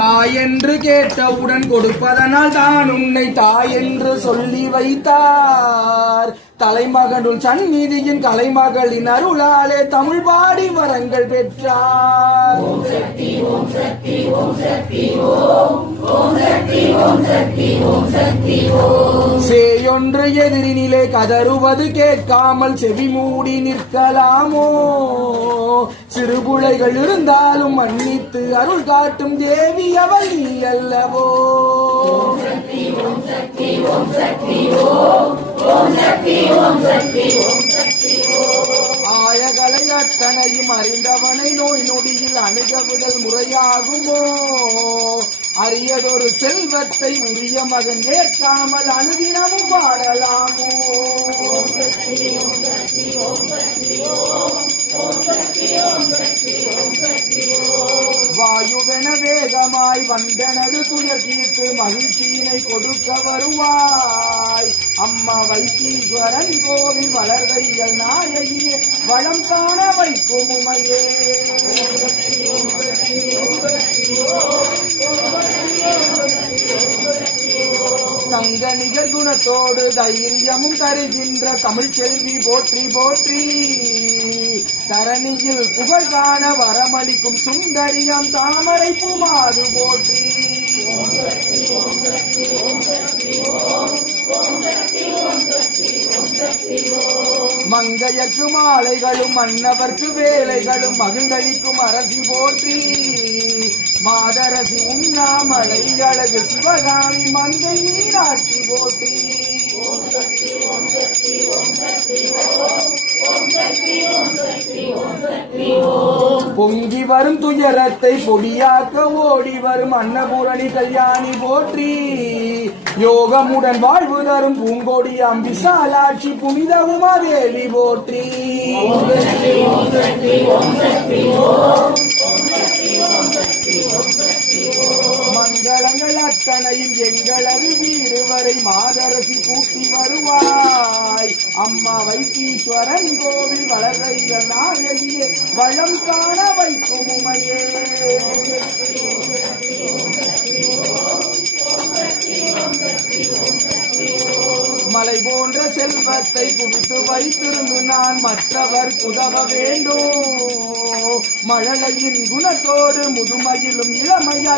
தாய் என்று கேட்டவுடன் கொடுப்பதனால் தான் உன்னை தாய் என்று சொல்லி வைத்தார். தலைமகனுள் சந்நிதியின் கலைமகளின் அருளாலே தமிழ் பாடி வரங்கள் பெற்றார். ஓம் சக்தி ஓம் சக்தி ஓம் சக்தி ஓம் ஓம் சக்தி ஓம் சக்தி ஓம் சக்தி ஓம். சேயொன்று எதிரினிலே கதறுவது கேட்காமல் செவி மூடி நிற்கலாமோ? சிறுபுழைகள் இருந்தாலும் மன்னித்து அருள் காட்டும் தேவி அவள் நீ அல்லவோ? ஓம் சக்தி ஓம் சக்தி ஓம் சக்தி ஓம் ஓம் சக்தி ஓம் சக்தி ஓம் சக்தி ஓம். ஆயகளை அத்தனையும் அறிந்தவனை நோய் நொடியில் அணுகுதல் முறையாகுமோ? அரியதொரு செல்வத்தை உரிய மகன் ஏற்காமல் அனுதினமும் பாடலாமோ? ஓம் சக்தி ஓம் சக்தி ஓம் சக்தி ஓம் ஓம் சக்தி ஓம் சக்தி ஓம் சக்தி ஓம். வாயுவென வேகமாய் வந்தனது துயர் தீர்த்து மகிழ்ச்சியினை கொடுக்க வருவாய். அம்மா வைத்தீஸ்வரன் கோவில் வளர்கைகள் நாயகியே வளம் காண வைக்கும் உமையே. தங்க நிகர் குணத்தோடு தைரியமும் தருகின்ற தமிழ் செல்வி போற்றி போற்றி. தரணியில் புகழ் காண வரமளிக்கும் சுந்தரியம் தாமரை பூமாது போற்றி. ஓம் சக்தி ஓம் சக்தி ஓம் சக்தி ஓம் ஓம் சக்தி ஓம் சக்தி ஓம் சக்தி ஓம். மங்கையர்க்கு மாலைகளும் மன்னவர்க்கு வேலைகளும் மகிழ்ந்தளிக்கும் அரசி போற்றி. மாதரசி உண்ணாமலை அழகு சிவகாமி மங்கை மீனாட்சி போற்றி. ஓம் சக்தி ஓம் சக்தி ஓம் சக்தி ஓம் ஓம் சக்தி ஓம் சக்தி ஓம் சக்தி ஓம். பொங்கி வரும் துயரத்தை பொடியாக்க ஓடி வரும் அன்னபூரணி கல்யாணி போற்றி. யோகமுடன் வாழ்வு தரும் பூங்கொடியாம் விசாலாட்சி புனித உமாதேவி போற்றி. ஓம் சக்தி ஓம் சக்தி ஓம் சக்தி ஓம் ஓம் சக்தி ஓம் சக்தி ஓம் சக்தி ஓம். மங்களங்கள் அத்தனையும் எங்களது வீடு வரை மாதரசி கூட்டி வருவாய். அம்மா வைத்தீஸ்வரன் கோவில் வளர்கைகள் நாயகியே வளம் காண வைக்கும் உமையே. மலை போன்ற செல்வத்தை குவித்து வைத்திருந்து நான் மற்றவர் உதவ வேண்டும். மழலையின் குணத்தோடு முதுமையிலும் இளமையா